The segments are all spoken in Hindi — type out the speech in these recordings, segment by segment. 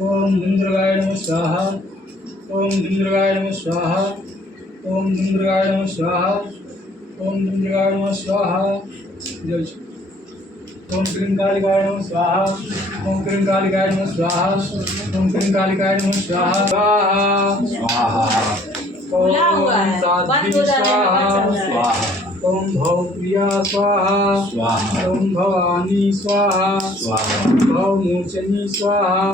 ओम धुंद्रगाय नमः स्वाहा। ओम धुंद्रगाय नमः स्वाहा। ओम धुंद्रगाय नमः स्वाहा। ओम धुंद्रगाय नमः स्वाहा। ओम क्रीं कालिकाय नमः स्वाहा। ओम क्रीं कालिकाय नमः स्वाहा। ओम क्रीं कालिकाय नमः स्वाहा। स्वाहा। ओम साध्वी स्वाहा। ओम भवप्रिया स्वाहा। ओम भवानी स्वाहा। ओम भवमोचनी स्वाहा।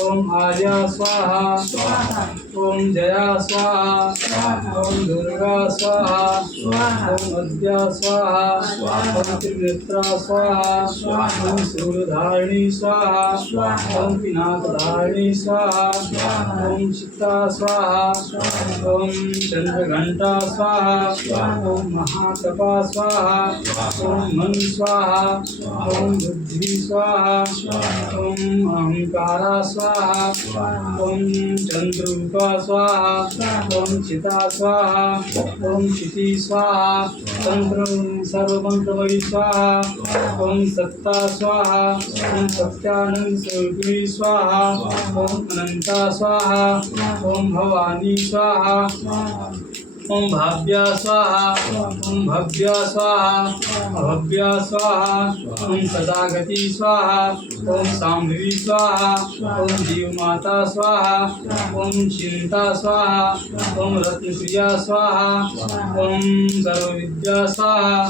ओम आर्या स्वाहा। ओम जया स्वाहा। ओम दुर्गा स्वाहा। ओम अद्या स्वाहा। ओम त्रिनेत्रा स्वाहा। ओम सूर्यधारिणी स्वाहा। ओम पिनाकधारिणी स्वाहा। ओम चित्ता स्वाहा। ओम चंद्रघंटा स्वाहा। ओम महातपा स्वाहा। ओम मन स्वाहा। ओम बुद्धि स्वाहा। ओम अहंकारा स्वाहा। ओम चंद्रूपा स्वाहा। ओम चिता स्वाहा। ओम क्षिति स्वाहा। तंत्र सर्वमंत्रमयी स्वाहा। ओम सत्ता स्वाहा। ओम सत्यानंद स्वरूपिणी स्वाहा। ओम अनंता स्वाहा। ओम भवानी स्वाहा। ओम भाव्या स्वाहा। ओम भव्या स्वाहा। अभव्या स्वाहा। ओम सदागति स्वाहा। ओम सांभवी स्वाहा। ओम जीवमाता स्वाहा। ओम चिंता स्वाहा। ओम रत्नप्रिया स्वाहा। ओम सर्वविद्या स्वाहा।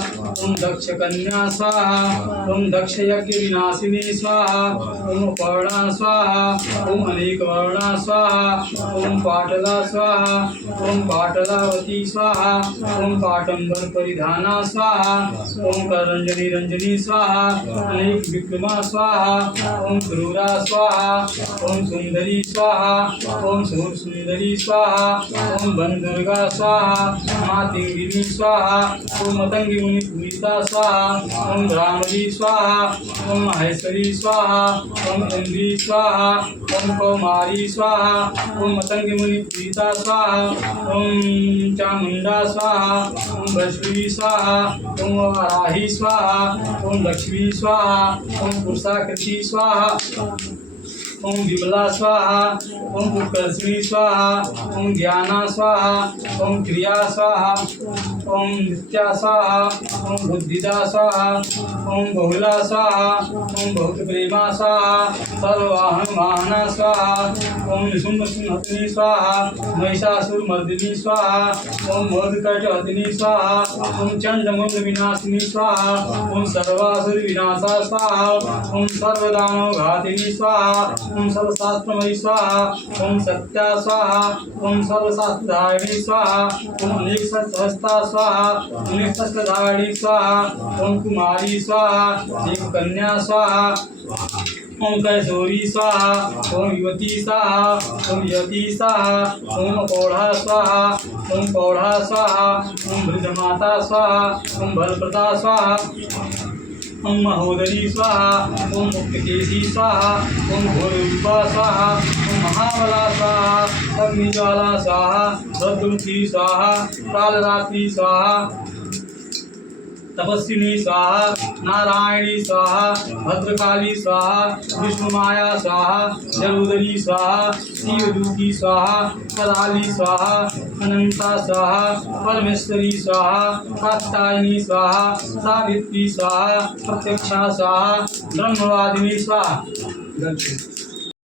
ओम दक्ष कन्या स्वाहा। ओम दक्ष यज्ञ विनाशिनी स्वाहा। ओम पर्णा स्वाहा। ओम अनेक वर्णा स्वाहा। ओम पाटला स्वाहा। ओम पाटलावती स्वाहा। ओम पाटंबर परिधाना स्वाहा। ओम करंजनी रंजनी स्वाहा। अनेक विक्रमा स्वाहा। ओम क्रूरा स्वाहा। ओम सुंदरी स्वाहा। ओम सूर सुंदरी स्वाहा। ओम बंदुर्गा स्वाहा। मातिंगिनी स्वाहा। ओम मतंगी मुनि पूजिता स्वाहा। ओम ब्राह्मणी स्वाहा। ओम महेश्वरी स्वाहा। ओम इंद्री स्वाहा। ओम कौमारी स्वाहा। ओम मतंगी मुनि पूजिता स्वाहा। ओम चामुंडा स्वाहा। ओम वैष्णवी स्वाहा। ओम वाराही स्वाहा। ओम लक्ष्मी स्वाहा। ओम पुरुषाकृति स्वाहा। ओम विमला स्वाहा। ओम उत्कर्षिणी स्वाहा। ओम ज्ञाना स्वाहा। ओम क्रिया स्वाहा। ओम नित्या स्वाहा। ओम बुद्धिदा स्वाहा। ओम बहुला स्वाहा। ओम बहुत प्रेमा स्वाहा। सर्ववाहन वाहना स्वाहा। ओम निशुम्भ सिंहतिनी स्वाहा। महिषासुर मर्दिनी स्वाहा। ओम मोदकटहतिनी स्वाहा। ओम चंडमुंड विनाशिनी स्वाहा। ओम सर्वासुर विनाशा स्वाहा। ओम सर्वदानव घातिनी स्वाहा। ओम सर्वशास्त्रमयी स्वाहा। ओम सत्या स्वाहा। ओम सर्वशास्त्रधारिणी स्वाहा। ओम अनेक सहस्ता स्वाहा। अनेक सहस्त्रधारिणी स्वाहा। ओम कुमारी स्वाहा। देव कन्या स्वाहा। ओम कैशोरी स्वाहा। ओम युवती स्वाहा। ओम यति स्वाहा। ओम पौढ़ा स्वाहा। ओम पौढ़ा स्वाहा। ओम वृद्धमाता स्वाहा। ओम बलप्रदा स्वाहा। ओम महोदरी स्वाहा। ओम मुक्तकेशी स्वाहा। ओम घोररूपा स्वाहा। ओम महाबला स्वाहा। अग्निज्वाला स्वाहा। रुद्रमुखी स्वाहा। कालरात्रि स्वाहा। तपस्विनी स्वाहा। नारायणी स्वाहा। भद्रकाली स्वाहा। विष्णुमाया स्वाहा। जलोदरी स्वाहा। शिवदूती स्वाहा। कराली स्वाहा। अनंता स्वाहा। परमेश्वरी स्वाहा। कात्यायनी स्वाहा। सावित्री स्वाहा। प्रत्यक्षा स्वाहा। ब्रह्मवादिनी स्वाहा।